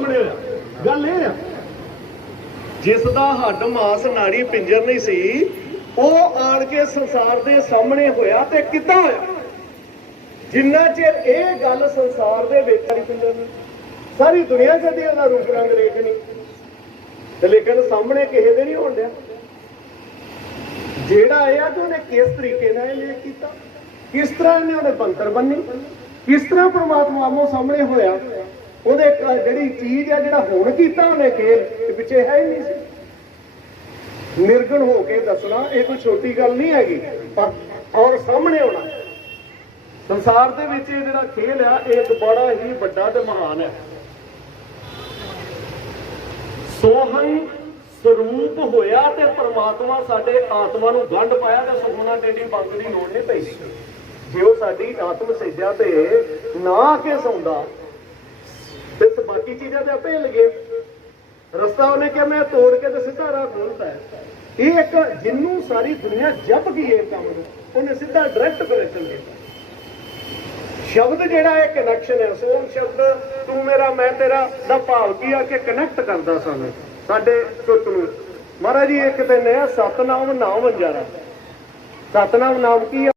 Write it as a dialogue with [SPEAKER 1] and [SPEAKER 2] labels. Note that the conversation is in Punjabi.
[SPEAKER 1] ਸਾਹਮਣੇ ਹੋਇਆ ਗੱਲ ਇਹ ਆ, ਜਿਸ ਦਾ ਹੱਡ ਮਾਸ ਨਾੜੀ ਪਿੰਜਰ ਨਹੀਂ ਸੀ, ਉਹ ਆਣ ਕੇ ਸੰਸਾਰ ਦੇ ਸਾਹਮਣੇ ਹੋਇਆ ਤੇ ਕਿੱਦਾਂ ਹੋਇਆ? ਜਿੰਨਾ ਚਿਰ ਇਹ ਗੱਲ ਸੰਸਾਰ ਦੇ ਵਿੱਚ ਨਹੀਂ ਪਿੰਜਰ ਸਾਰੀ ਦੁਨੀਆ ਕਦੇ ਉਹਦਾ ਰੂਪ ਰੰਗ ਰੇਖ ਨਹੀਂ। ਤੇ ਲੇਕਿਨ ਸਾਹਮਣੇ ਕਿਸੇ ਦੇ ਨਹੀਂ ਹੋਣ ਡਿਆ। ਜਿਹੜਾ ਆਇਆ ਤੇ ਉਹਨੇ ਕਿਸ ਤਰੀਕੇ ਨਾਲ ਇਹ ਲੇਖ ਕੀਤਾ? ਕਿਸ ਤਰ੍ਹਾਂ ਇਹਨੇ ਉਹਨੇ ਬੰਤਰ ਬੰਨੀ? ਕਿਸ ਤਰ੍ਹਾਂ ਪ੍ਰਮਾਤਮਾ ਆਮੋ ਸਾਹਮਣੇ ਹੋਇਆ? ਉਹਦੇ ਜਿਹੜੀ ਚੀਜ਼ ਹੈ ਜਿਹੜਾ ਹੁਣ ਕੀਤਾ ਉਹਨੇ ਖੇਲ ਤੇ ਪਿੱਛੇ ਹੈ ਹੀ ਨਹੀਂ ਸੀ। ਨਿਰਗਣ ਹੋ ਕੇ ਦੱਸਣਾ, ਇਹ ਕੋਈ ਛੋਟੀ ਗੱਲ ਨਹੀਂ ਹੈਗੀ, ਪਰ ਔਰ ਸਾਹਮਣੇ ਆਉਣਾ। ਸੰਸਾਰ ਦੇ ਵਿੱਚ ਇਹ ਜਿਹੜਾ ਖੇਲ ਆ, ਇਹ ਇੱਕ ਬੜਾ ਹੀ ਵੱਡਾ ਤੇ ਮਹਾਨ ਹੈ। ਸੋਹੰ ਸਰੂਪ ਹੋਇਆ ਤੇ ਪ੍ਰਮਾਤਮਾ ਸਾਡੇ ਆਤਮਾ ਨੂੰ ਗੰਢ ਪਾਇਆ ਤੇ ਸੁਖਨਾ ਟੇਡੀ ਬੰਦ ਦੀ ਲੋੜ ਨਹੀਂ ਪਈ। ਜੇ ਉਹ ਸਾਡੀ ਆਤਮ ਸਿੱਧਿਆ ਤੇ ਨਾ ਕੇ ਸੌਂਦਾ ਬਾਕੀ ਚੀਜ਼ਾਂ ਤੇ ਆਪੇ ਲਗੇ। ਰਸਤਾ ਉਹਨੇ ਕਿਹਾ, ਮੈਂ ਤੋੜ ਕੇ ਤੇ ਸਿੱਧਾ ਰਾਹ ਖੋਲਤਾ ਹੈ। ਇਹ ਇੱਕ ਜਿੰਨੂੰ ਸਾਰੀ ਦੁਨੀਆ ਜਪ ਗਈ ਇਹ ਕੰਮ ਨੂੰ, ਉਹਨੇ ਸਿੱਧਾ ਡਾਇਰੈਕਟ ਕਨੈਕਸ਼ਨ ਕੀਤਾ ਸ਼ਬਦ ਜਿਹੜਾ ਇਹ ਕਨੈਕਸ਼ਨ ਹੈ ਸੋਮ ਸ਼ਬਦ, ਤੂੰ ਮੇਰਾ, ਮੈਂ ਤੇਰਾ ਦਾ ਭਾਵ ਕੀ ਆ ਕਿ ਕਨੈਕਟ ਕਰਦਾ ਸਾਨੂੰ, ਸਾਡੇ ਟੁੱਟ ਨੂੰ। ਮਹਾਰਾਜ ਜੀ, ਇੱਕ ਦਿਨ ਹੈ ਸਤਨਾਮ ਨਾਮ ਵੰਜਾਰਾ। ਸਤਨਾਮ ਨਾਮ ਕੀ ਆ?